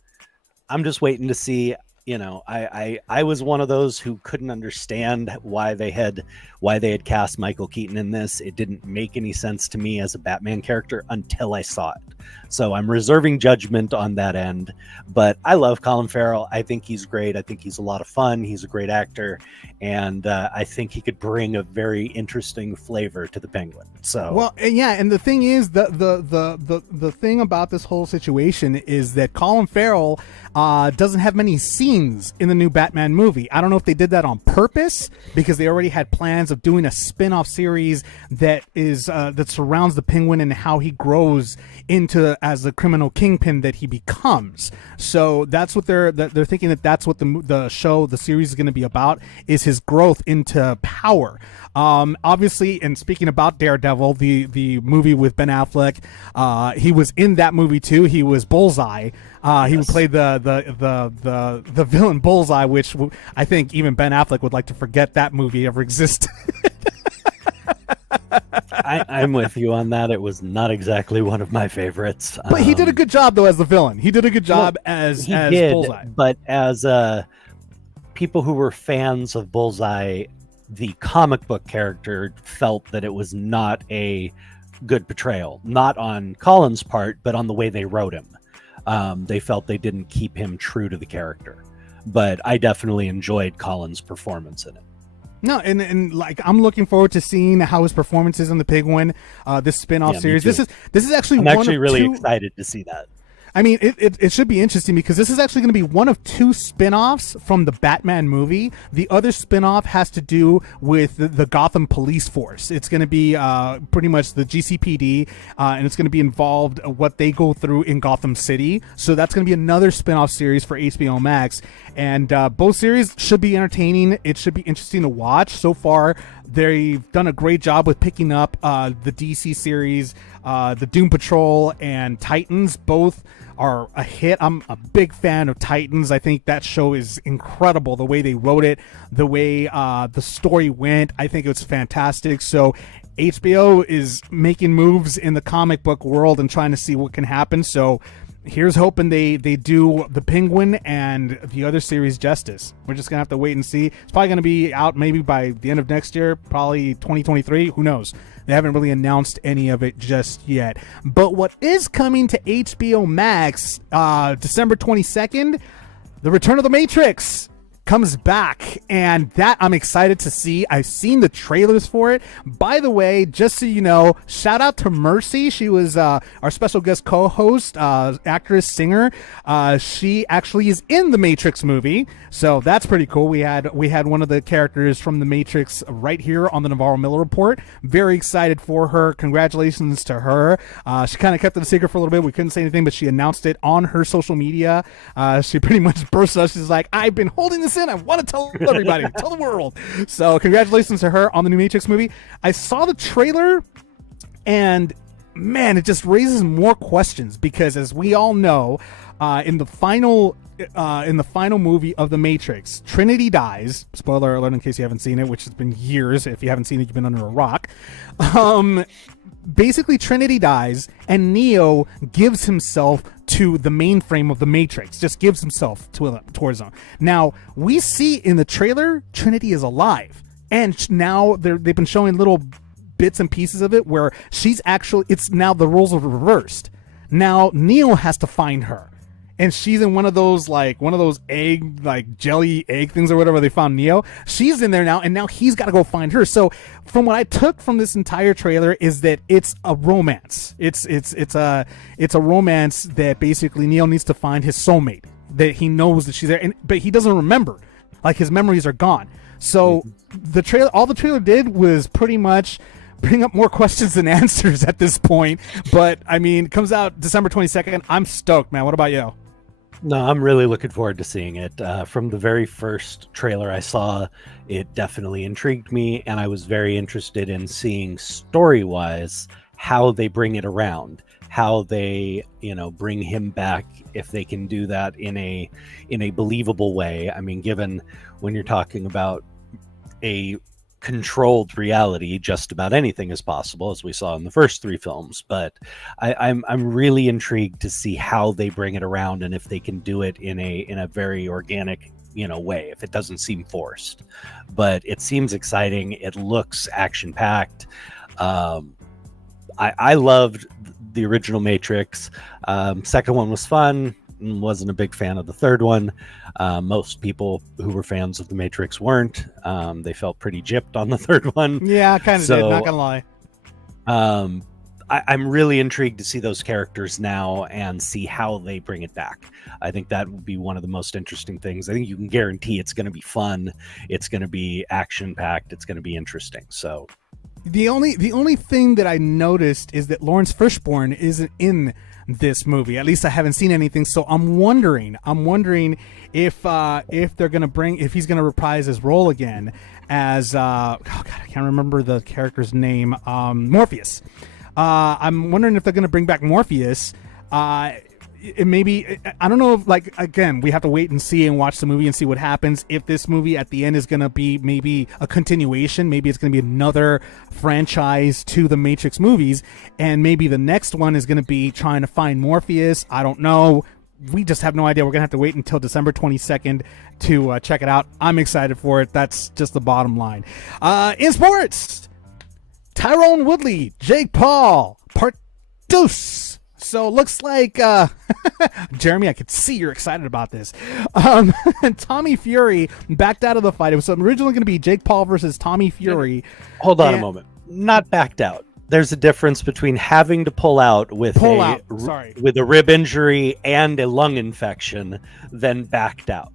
I'm just waiting to see. I was one of those who couldn't understand why they had cast Michael Keaton in this. It didn't make any sense to me as a Batman character until I saw it. So I'm reserving judgment on that end. But I love Colin Farrell. I think he's great. I think he's a lot of fun. He's a great actor, and I think he could bring a very interesting flavor to the Penguin. So well, yeah, and the thing is, the thing about this whole situation is that Colin Farrell doesn't have many scenes in the new Batman movie. I don't know if they did that on purpose because they already had plans of doing a spin-off series that surrounds the Penguin and how he grows into as the criminal kingpin that he becomes. So that's what they're thinking, that's what the series is going to be about, is his growth into power. Obviously, and speaking about Daredevil, the movie with Ben Affleck, he was in that movie too. He was Bullseye. He played the villain Bullseye, which I think even Ben Affleck would like to forget that movie ever existed. I'm with you on that. It was not exactly one of my favorites. But he did a good job, though, as the villain. He did a good job as Bullseye. But as people who were fans of Bullseye, the comic book character felt that it was not a good portrayal. Not on Colin's part, but on the way they wrote him. They felt they didn't keep him true to the character. But I definitely enjoyed Colin's performance in it. No, and like I'm looking forward to seeing how his performance is in the Penguin, this spin-off series. This is actually I'm actually really excited to see that. I mean, it should be interesting because this is actually going to be one of two spin-offs from the Batman movie. The other spin-off has to do with the Gotham police force. It's going to be pretty much the GCPD, and it's going to be involved what they go through in Gotham City. So that's going to be another spin-off series for HBO Max. And both series should be entertaining. It should be interesting to watch. So far, they've done a great job with picking up the DC series, the Doom Patrol and Titans. Both are a hit. I'm a big fan of Titans. I think that show is incredible. The way they wrote it, the way the story went, I think it was fantastic. So HBO is making moves in the comic book world and trying to see what can happen. So here's hoping they do the Penguin and the other series justice. We're just gonna have to wait and see. It's probably gonna be out maybe by the end of next year, probably 2023. Who knows? They haven't really announced any of it just yet. But what is coming to HBO Max December 22nd, The Return of the Matrix comes back, and that I'm excited to see. I've seen the trailers for it. By the way, just so you know, shout out to Mercy. She was our special guest co-host, actress, singer. She actually is in the Matrix movie, so that's pretty cool. We had one of the characters from the Matrix right here on the Navarro-Miller Report. Very excited for her. Congratulations to her. She kind of kept it a secret for a little bit. We couldn't say anything, but she announced it on her social media. She pretty much burst out. She's like, I've been holding this in. I want to tell everybody, tell the world. So congratulations to her on the new Matrix movie. I saw the trailer, and man, it just raises more questions because, as we all know, in the final movie of the Matrix, Trinity dies. Spoiler alert in case you haven't seen it, which has been years. If you haven't seen it, you've been under a rock. basically Trinity dies and Neo gives himself to the mainframe of the Matrix, just gives himself towards them. Now, we see in the trailer, Trinity is alive. And now they've been showing little bits and pieces of it where it's now the roles are reversed. Now Neo has to find her. And she's in one of those egg, like jelly egg things or whatever they found Neo. She's in there now, and now he's got to go find her. So from what I took from this entire trailer is that it's a romance. It's a romance that basically Neo needs to find his soulmate, that he knows that she's there, but he doesn't remember. Like, his memories are gone. So all the trailer did was pretty much bring up more questions than answers at this point. But I mean, it comes out December 22nd. I'm stoked, man. What about you? No, I'm really looking forward to seeing it. From the very first trailer I saw, it definitely intrigued me, and I was very interested in seeing story-wise how they bring it around, how they, bring him back, if they can do that in a believable way. I mean, given when you're talking about a controlled reality, just about anything is possible, as we saw in the first 3 films. But I'm really intrigued to see how they bring it around, and if they can do it in a very organic way, if it doesn't seem forced. But it seems exciting. It looks action packed. I loved the original Matrix. Second one was fun. Wasn't a big fan of the third one. Most people who were fans of the Matrix weren't. They felt pretty gypped on the third one. Yeah, I kind of did, not gonna lie. I'm really intrigued to see those characters now and see how they bring it back. I think that would be one of the most interesting things. I think you can guarantee it's going to be fun. It's going to be action packed. It's going to be interesting. So the only thing that I noticed is that Lawrence Fishburne isn't in this movie. At least I haven't seen anything. So I'm wondering if they're gonna if he's gonna reprise his role again as oh god, I can't remember the character's name. Morpheus. I'm wondering if they're gonna bring back Morpheus. Maybe, I don't know if, like, again, we have to wait and see and watch the movie and see what happens. If this movie at the end is going to be maybe a continuation, maybe it's going to be another franchise to the Matrix movies, and maybe the next one is going to be trying to find Morpheus. I don't know. We just have no idea. We're going to have to wait until December 22nd to check it out. I'm excited for it. That's just the bottom line. In sports, Tyrone Woodley, Jake Paul, part deuce. So it looks like, Jeremy, I could see you're excited about this. Tommy Fury backed out of the fight. It was originally going to be Jake Paul versus Tommy Fury. Hold on a moment. Not backed out. There's a difference between having to pull out with a rib injury and a lung infection than backed out.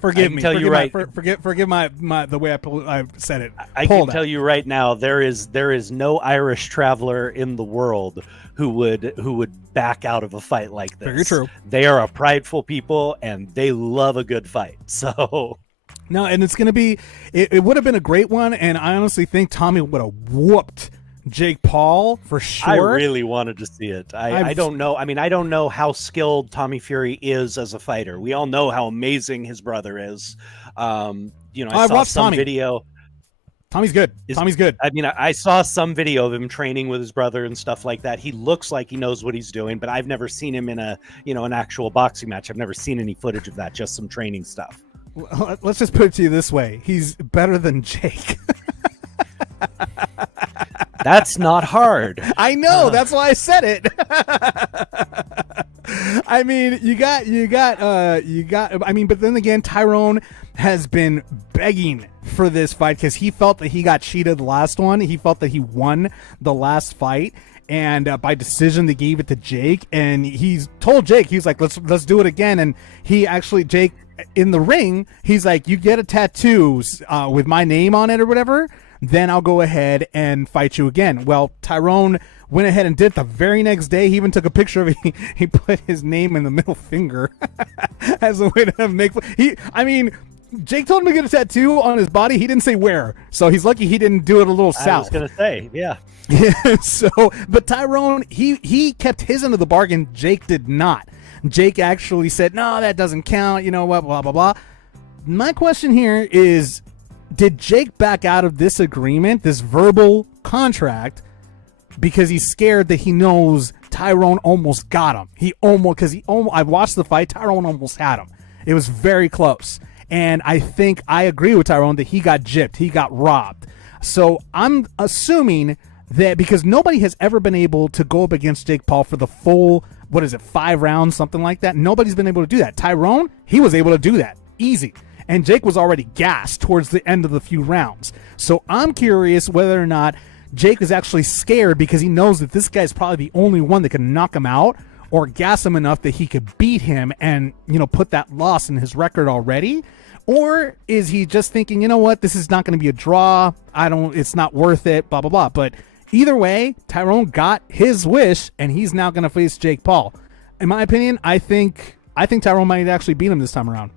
Forgive me. Forgive my the way I said it. I can tell you right now, there is no Irish traveler in the world who would back out of a fight like this. Very true. They are a prideful people and they love a good fight. So no, and it's gonna be. It would have been a great one, and I honestly think Tommy would have whooped Jake Paul for sure. I really wanted to see it. I don't know. I mean, I don't know how skilled Tommy Fury is as a fighter. We all know how amazing his brother is. I saw some video. Tommy's good. Tommy's good. I mean, I saw some video of him training with his brother and stuff like that. He looks like he knows what he's doing, but I've never seen him in an actual boxing match. I've never seen any footage of that, just some training stuff. Let's just put it to you this way. He's better than Jake. That's not hard. I know. That's why I said it. I mean, but then again, Tyrone has been begging for this fight because he felt that he got cheated the last one. He felt that he won the last fight, and by decision they gave it to Jake. And he's told Jake, he's like, let's do it again. And he actually, Jake, in the ring, he's like, you get a tattoo with my name on it or whatever, then I'll go ahead and fight you again. Well, Tyrone went ahead and did it the very next day. He even took a picture of it. He put his name in the middle finger as a way to make. Jake told him to get a tattoo on his body. He didn't say where, so he's lucky he didn't do it a little south. I was gonna say, yeah. So, but Tyrone, he kept his end of the bargain. Jake did not. Jake actually said, no, that doesn't count. You know what? Blah blah blah. My question here is, did Jake back out of this agreement, this verbal contract, because he's scared that he knows Tyrone almost got him. I watched the fight. Tyrone almost had him. It was very close. And I think I agree with Tyrone that he got gypped. He got robbed. So I'm assuming that because nobody has ever been able to go up against Jake Paul for the full, 5 rounds, something like that. Nobody's been able to do that. Tyrone, he was able to do that. Easy. And Jake was already gassed towards the end of the few rounds. So I'm curious whether or not Jake is actually scared because he knows that this guy's probably the only one that can knock him out or gas him enough that he could beat him and, put that loss in his record already. Or is he just thinking, you know what, this is not going to be a draw. It's not worth it, blah, blah, blah. But either way, Tyrone got his wish and he's now going to face Jake Paul. In my opinion, I think Tyrone might actually beat him this time around.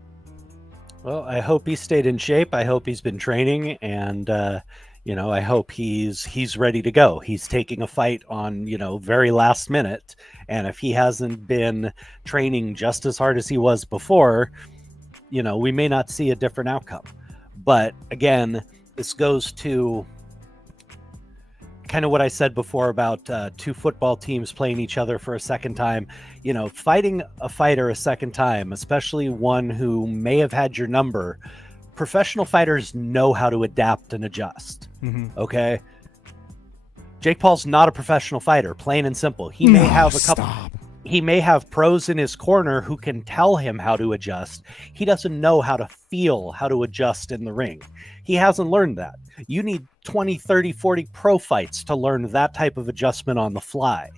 Well, I hope he stayed in shape. I hope he's been training, and I hope he's ready to go. He's taking a fight on very last minute, and if he hasn't been training just as hard as he was before, we may not see a different outcome. But again, this goes to kind of what I said before about two football teams playing each other for a second time. Fighting a fighter a second time, especially one who may have had your number, professional fighters know how to adapt and adjust. Mm-hmm. Okay? Jake Paul's not a professional fighter, plain and simple. He may have a couple. He may have pros in his corner who can tell him how to adjust. He doesn't know how to feel how to adjust in the ring. He hasn't learned that. You need 20, 30, 40 pro fights to learn that type of adjustment on the fly.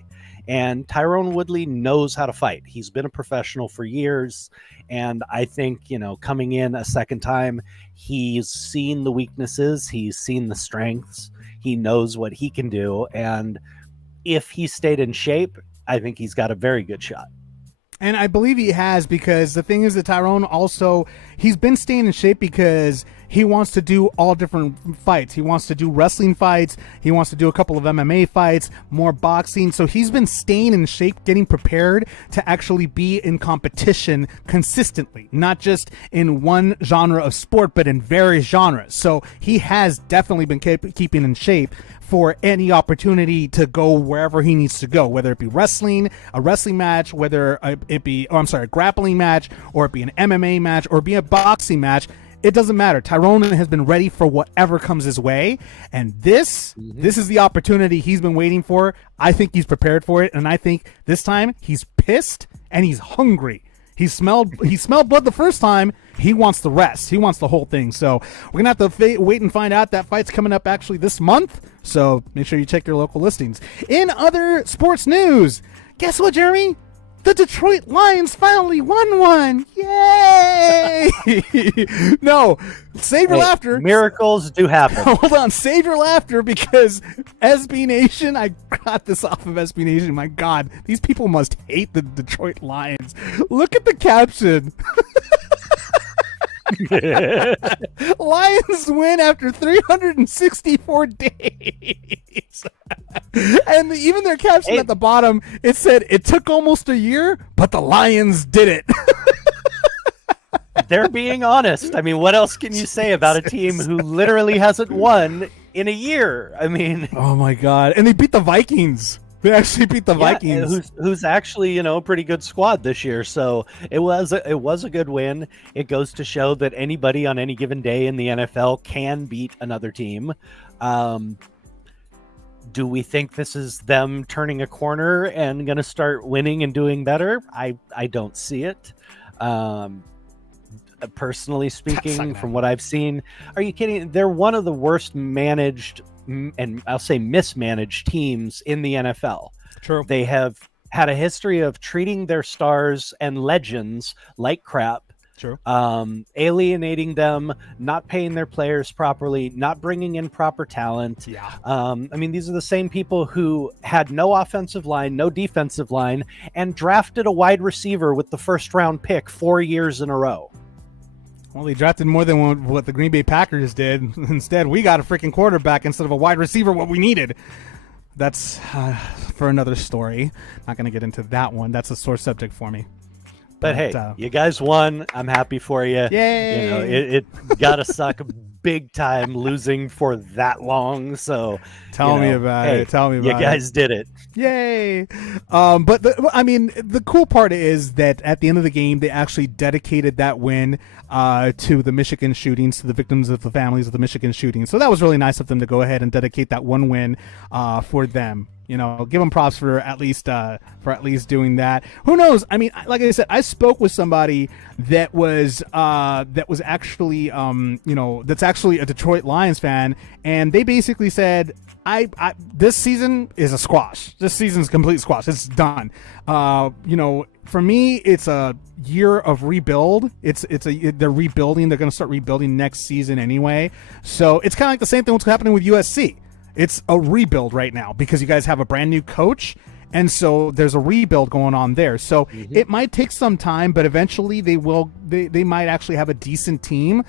And Tyrone Woodley knows how to fight. He's been a professional for years. And I think, coming in a second time, he's seen the weaknesses. He's seen the strengths. He knows what he can do. And if he stayed in shape, I think he's got a very good shot. And I believe he has, because the thing is that Tyrone also, he's been staying in shape because he wants to do all different fights. He wants to do wrestling fights. He wants to do a couple of MMA fights, more boxing. So he's been staying in shape, getting prepared to actually be in competition consistently, not just in one genre of sport, but in various genres. So he has definitely been keeping in shape for any opportunity to go wherever he needs to go, whether it be wrestling, a wrestling match, whether it be, a grappling match, or it be an MMA match, or be a boxing match. It doesn't matter. Tyrone has been ready for whatever comes his way. And this is the opportunity he's been waiting for. I think he's prepared for it. And I think this time he's pissed and he's hungry. He smelled blood the first time. He wants the rest. He wants the whole thing. So we're going to have to wait and find out. That fight's coming up actually this month. So make sure you check your local listings. In other sports news, guess what, Jeremy? The Detroit Lions finally won one. Yay! No, save your laughter. Miracles do happen. Hold on, save your laughter, because SB Nation, I got this off of SB Nation. My God, these people must hate the Detroit Lions. Look at the caption. Lions win after 364 days. And even their caption at the bottom, it said, it took almost a year, but the Lions did it. They're being honest. I mean, what else can you say about a team who literally hasn't won in a year? I mean, oh my God. And they beat the Vikings. They actually beat the Vikings, who's actually, a pretty good squad this year. So it was a good win. It goes to show that anybody on any given day in the NFL can beat another team. Do we think this is them turning a corner and going to start winning and doing better? I don't see it. Personally speaking, from what I've seen, are you kidding? They're one of the worst managed, and I'll say mismanaged, teams in the NFL. True. They have had a history of treating their stars and legends like crap. True. Alienating them, not paying their players properly, not bringing in proper talent. Yeah. I mean, these are the same people who had no offensive line, no defensive line, and drafted a wide receiver with the first round pick 4 years in a row. Well, they drafted more than what the Green Bay Packers did. Instead, we got a freaking quarterback instead of a wide receiver, what we needed. That's for another story. Not going to get into that one. That's a sore subject for me. But hey, you guys won. I'm happy for you. Yay! You know, it gotta suck big time losing for that long. So Tell me about it. Tell me about it. You guys did it. Yay! But the cool part is that at the end of the game, they actually dedicated that win to the Michigan shootings, to the victims of the families of the Michigan shootings. So that was really nice of them to go ahead and dedicate that one win for them. You know, give them props for at least doing that. Who knows? I mean, like I said, I spoke with somebody that was actually that's actually a Detroit Lions fan, and they basically said, this season is a squash. This season's complete squash. It's done. For me, it's a year of rebuild. They're rebuilding. They're going to start rebuilding next season anyway. So it's kind of like the same thing what's happening with USC. It's a rebuild right now because you guys have a brand new coach, and so there's a rebuild going on there. So it might take some time, but eventually they will. They might actually have a decent team.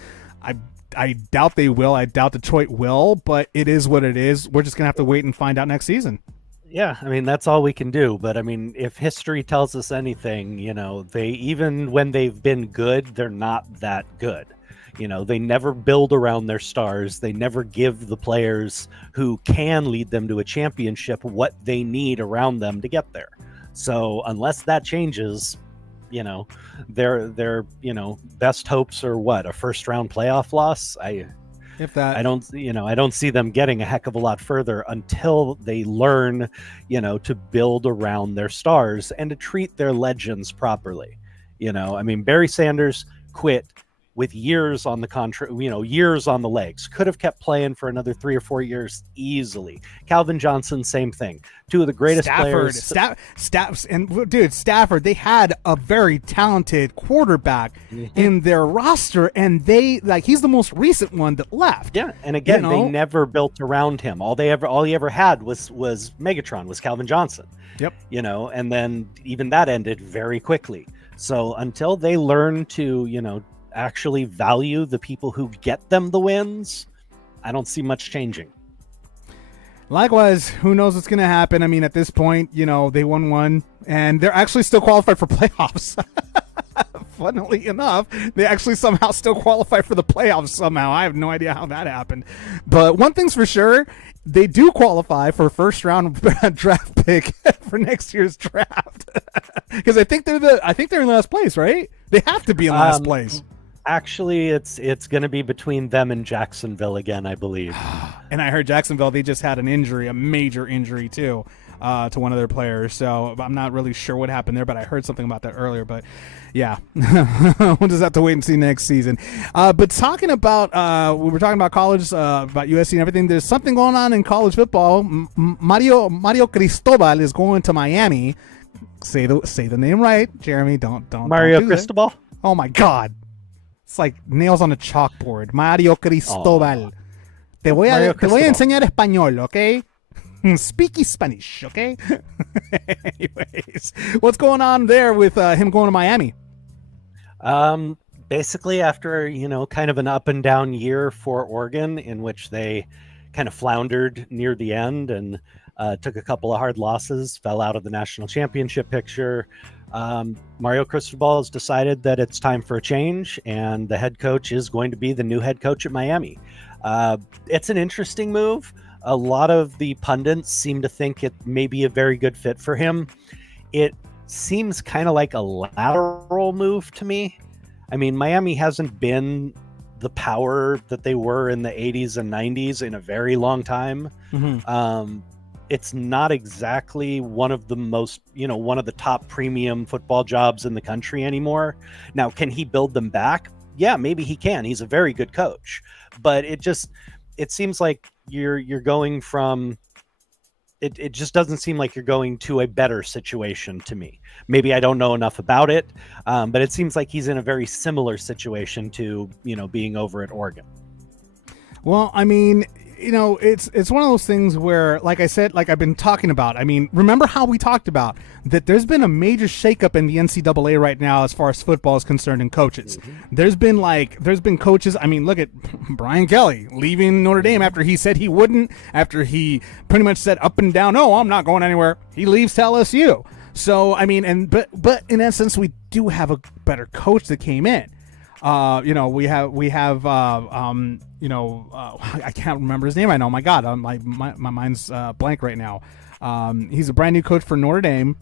I doubt they will. I doubt Detroit will, but it is what it is. We're just gonna have to wait and find out next season. Yeah, I mean, that's all we can do. But I mean, if history tells us anything, they, even when they've been good, they're not that good. They never build around their stars. They never give the players who can lead them to a championship what they need around them to get there. So unless that changes, their best hopes are what, a first round playoff loss. I don't see them getting a heck of a lot further until they learn, to build around their stars and to treat their legends properly. I mean, Barry Sanders quit with years on the contract, years on the legs. Could have kept playing for another 3 or 4 years easily. Calvin Johnson, same thing. Two of the greatest players. Stafford, they had a very talented quarterback in their roster, and he's the most recent one that left. Yeah, and again, they never built around him. All he ever had was Megatron, was Calvin Johnson. Yep. And then even that ended very quickly. So until they learn to, actually value the people who get them the wins, I don't see much changing. Likewise, who knows what's going to happen? I mean, at this point, they won one, and they're actually still qualified for playoffs. Funnily enough, they actually somehow still qualify for the playoffs somehow. I have no idea how that happened. But one thing's for sure, they do qualify for first round draft pick for next year's draft. Because I think they're in last place, right? They have to be in last place. Actually, it's going to be between them and Jacksonville again, I believe. And I heard Jacksonville, they just had an injury, a major injury too, to one of their players. So I'm not really sure what happened there, but I heard something about that earlier. But yeah, we'll just have to wait and see next season. But talking about, we were talking about college, about USC and everything. There's something going on in college football. Mario Cristobal is going to Miami. Say the name right, Jeremy. Don't Mario do Cristobal. That. Oh my God. It's like nails on a chalkboard. Mario Cristobal. Te voy a enseñar español, okay? Speaky Spanish, okay? Anyways, what's going on there with him going to Miami? Basically, after, kind of an up and down year for Oregon, in which they kind of floundered near the end and took a couple of hard losses, fell out of the national championship picture. Mario Cristobal has decided that it's time for a change, and the head coach is going to be the new head coach at Miami. It's an interesting move. A lot of the pundits seem to think it may be a very good fit for him. It seems kind of like a lateral move to me. I mean, Miami hasn't been the power that they were in the 80s and 90s in a very long time. It's not exactly one of the most, one of the top premium football jobs in the country anymore. Now, can he build them back? Yeah, maybe he can. He's a very good coach, but it seems like you're going from, it just doesn't seem like you're going to a better situation to me. Maybe I don't know enough about it, but it seems like he's in a very similar situation to, being over at Oregon. Well, I mean, it's one of those things where, like I said, like I've been talking about, I mean, remember how we talked about that there's been a major shakeup in the NCAA right now as far as football is concerned and coaches. There's been coaches, I mean, look at Brian Kelly leaving Notre Dame after he said he wouldn't, after he pretty much said up and down, no, I'm not going anywhere. He leaves to LSU. So, I mean, but in essence, we do have a better coach that came in. We have I can't remember his name right now. My God, my mind's blank right now. He's a brand new coach for Notre Dame.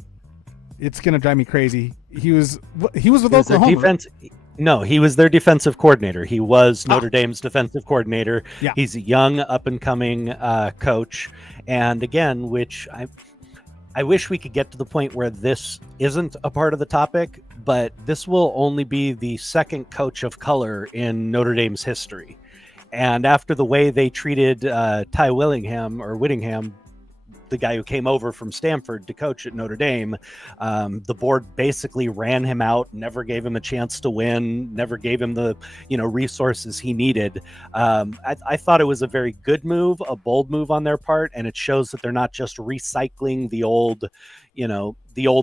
It's gonna drive me crazy. He was with Oklahoma. No, he was their defensive coordinator. He was Notre Dame's defensive coordinator. Yeah. He's a young, up and coming coach, and again, which I wish we could get to the point where this isn't a part of the topic, but this will only be the second coach of color in Notre Dame's history. And after the way they treated Ty Whittingham, the guy who came over from Stanford to coach at Notre Dame, the board basically ran him out, never gave him a chance to win, never gave him the resources he needed. I thought it was a very good move, a bold move on their part, and it shows that they're not just recycling the old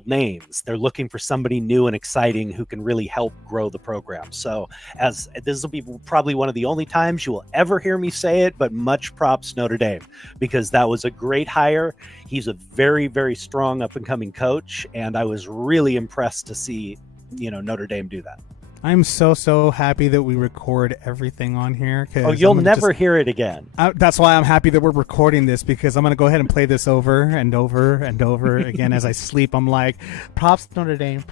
names. They're looking for somebody new and exciting who can really help grow the program. So as this will be probably one of the only times you will ever hear me say it, but much props Notre Dame, because that was a great hire. He's a very, very strong up and coming coach. And I was really impressed to see, Notre Dame do that. I'm so happy that we record everything on here. Oh, you'll never hear it again. That's why I'm happy that we're recording this, because I'm going to go ahead and play this over and over and over again as I sleep. I'm like, props Notre Dame,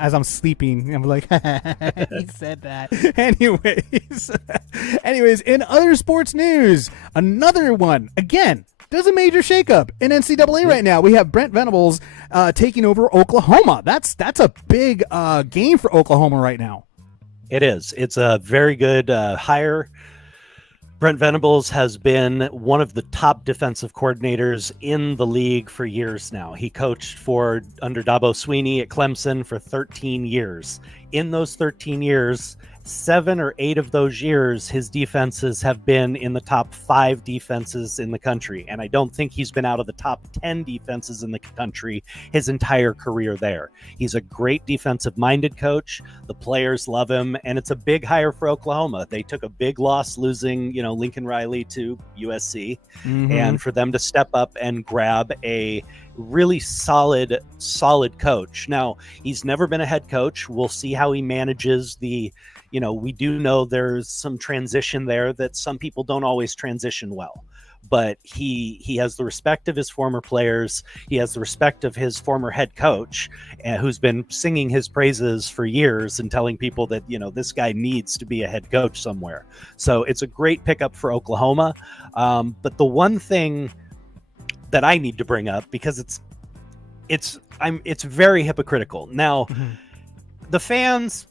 as I'm sleeping. I'm like, he said that. Anyways, in other sports news, another one. Again, there's a major shakeup in NCAA right now. We have Brent Venables taking over Oklahoma. That's a big game for Oklahoma right now. It is. It's a very good hire. Brent Venables has been one of the top defensive coordinators in the league for years now. He coached under Dabo Swinney at Clemson for 13 years. In those 13 years, 7 or 8 of those years, his defenses have been in the top 5 defenses in the country. And I don't think he's been out of the top 10 defenses in the country his entire career there. He's a great defensive-minded coach. The players love him, and it's a big hire for Oklahoma. They took a big loss losing, Lincoln Riley to USC, and for them to step up and grab a really solid coach. Now, he's never been a head coach. We'll see how he manages we do know there's some transition there that some people don't always transition well, but he has the respect of his former players. He has the respect of his former head coach, who's been singing his praises for years and telling people that, this guy needs to be a head coach somewhere. So it's a great pickup for Oklahoma. But the one thing that I need to bring up, because it's very hypocritical. Now, the fans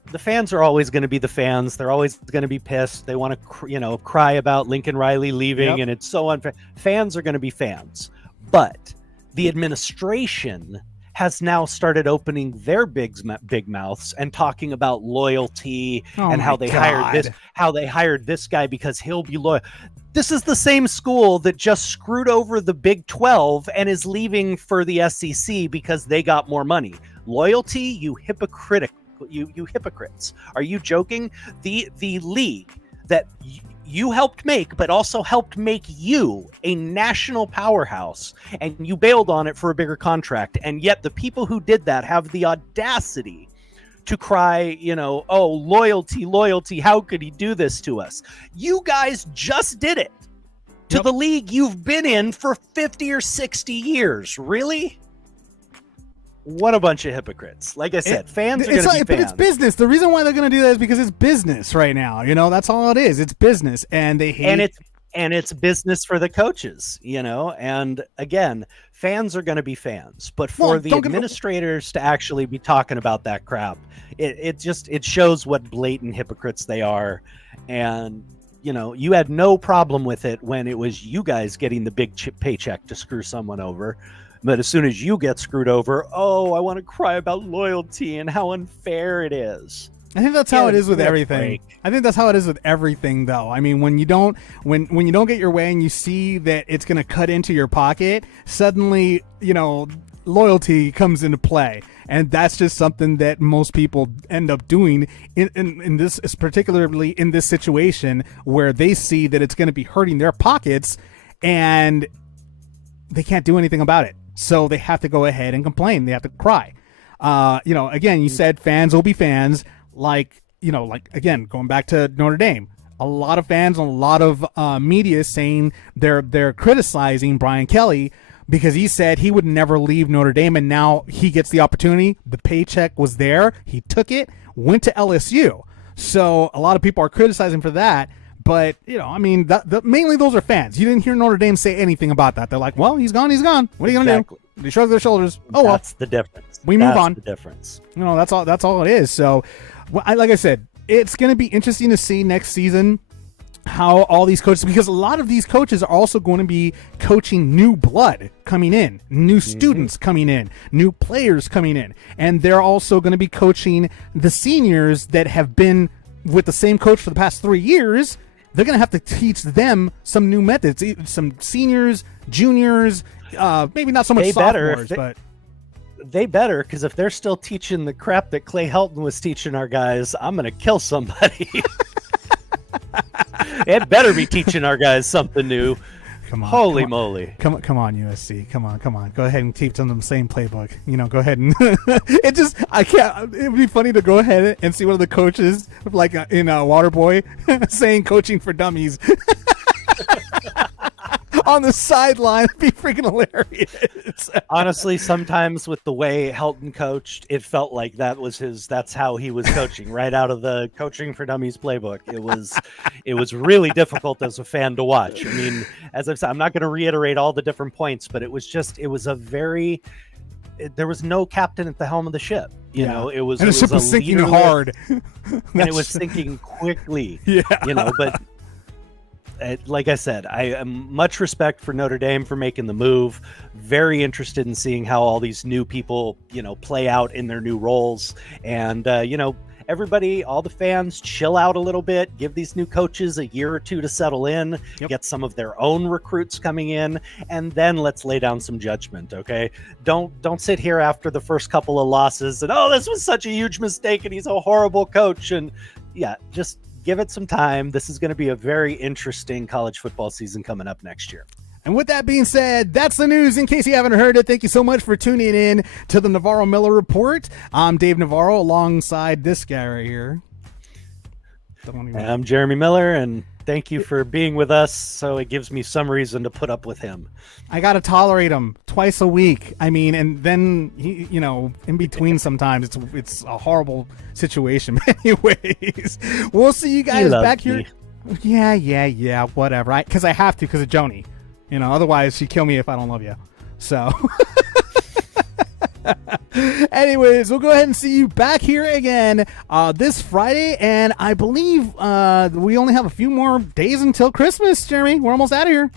are always going to be the fans. They're always going to be pissed. They want to, cry about Lincoln Riley leaving, and it's so unfair. Fans are going to be fans, but the administration has now started opening their big mouths and talking about loyalty and how they hired this guy because he'll be loyal. This is the same school that just screwed over the Big 12 and is leaving for the SEC because they got more money. Loyalty, you hypocrites. Are you joking? The league that you helped make, but also helped make you a national powerhouse, and you bailed on it for a bigger contract, and yet the people who did that have the audacity to cry, oh, loyalty, how could he do this to us? You guys just did it to the league you've been in for 50 or 60 years. Really? What a bunch of hypocrites. Like I said, fans are going to be fans. But it's business. The reason why they're going to do that is because it's business right now. That's all it is. It's business, and they hate. And it's business for the coaches, And again, fans are going to be fans. But for the administrators to actually be talking about that crap, it shows what blatant hypocrites they are. And you had no problem with it when it was you guys getting the big paycheck to screw someone over. But as soon as you get screwed over, oh, I want to cry about loyalty and how unfair it is. I think that's how it is with everything. I think that's how it is with everything, though. I mean, when you don't get your way and you see that it's going to cut into your pocket, suddenly, loyalty comes into play. And that's just something that most people end up doing in this, particularly in this situation where they see that it's going to be hurting their pockets and they can't do anything about it. So they have to go ahead and complain. They have to cry. Again, you said fans will be fans. Again, going back to Notre Dame, a lot of fans and a lot of media saying they're criticizing Brian Kelly because he said he would never leave Notre Dame, and now he gets the opportunity. The paycheck was there. He took it, went to LSU. So a lot of people are criticizing for that. But, mainly those are fans. You didn't hear Notre Dame say anything about that. They're like, well, he's gone. What are you going to do? They shrug their shoulders. Oh, well. That's the difference. We move on. That's the difference. That's all it is. So, like I said, it's going to be interesting to see next season how all these coaches, because a lot of these coaches are also going to be coaching new blood coming in, new students coming in, new players coming in. And they're also going to be coaching the seniors that have been with the same coach for the past 3 years. They're going to have to teach them some new methods, some seniors, juniors, maybe not so much sophomores, but they better, because if they're still teaching the crap that Clay Helton was teaching our guys, I'm going to kill somebody. It better be teaching our guys something new. Come on, holy moly! Come on, USC! Come on! Go ahead and teach them the same playbook. Go ahead and I can't. It would be funny to go ahead and see one of the coaches, like in Waterboy, saying "coaching for dummies" on the sideline. It'd be freaking hilarious. Honestly, sometimes with the way Helton coached, it felt like that's how he was coaching, right out of the Coaching for Dummies playbook. It was really difficult as a fan to watch. I mean, as I've said, I'm not going to reiterate all the different points, but there was no captain at the helm of the ship. It was, and the ship was sinking hard, and it was sinking quickly. Yeah, but. Like I said, I am much respect for Notre Dame for making the move. Very interested in seeing how all these new people, play out in their new roles. And, everybody, all the fans, chill out a little bit. Give these new coaches a year or two to settle in. Yep. Get some of their own recruits coming in. And then let's lay down some judgment, okay? Don't sit here after the first couple of losses and, this was such a huge mistake and he's a horrible coach. And, just give it some time. This is going to be a very interesting college football season coming up next year. And with that being said, that's the news. In case you haven't heard it, thank you so much for tuning in to the Navarro-Miller Report. I'm Dave Navarro alongside this guy right here. I'm Jeremy Miller, and thank you for being with us. So it gives me some reason to put up with him. I got to tolerate him twice a week. I mean, and then, in between sometimes it's a horrible situation. Anyways, we'll see you guys back here. Yeah, whatever. Because I have to, because of Joni. Otherwise she'd kill me if I don't love you. So, anyways, we'll go ahead and see you back here again this Friday. And I believe we only have a few more days until Christmas, Jeremy. We're almost out of here.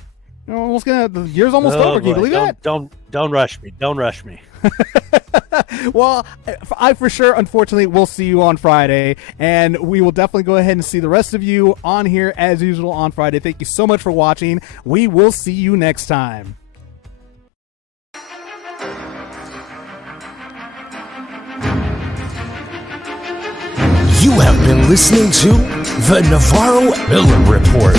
The year's almost over. Can you believe that? Don't rush me. Don't rush me. Well, I for sure, unfortunately, will see you on Friday, and we will definitely go ahead and see the rest of you on here as usual on Friday. Thank you so much for watching. We will see you next time. You have been listening to the Navarro-Miller Report.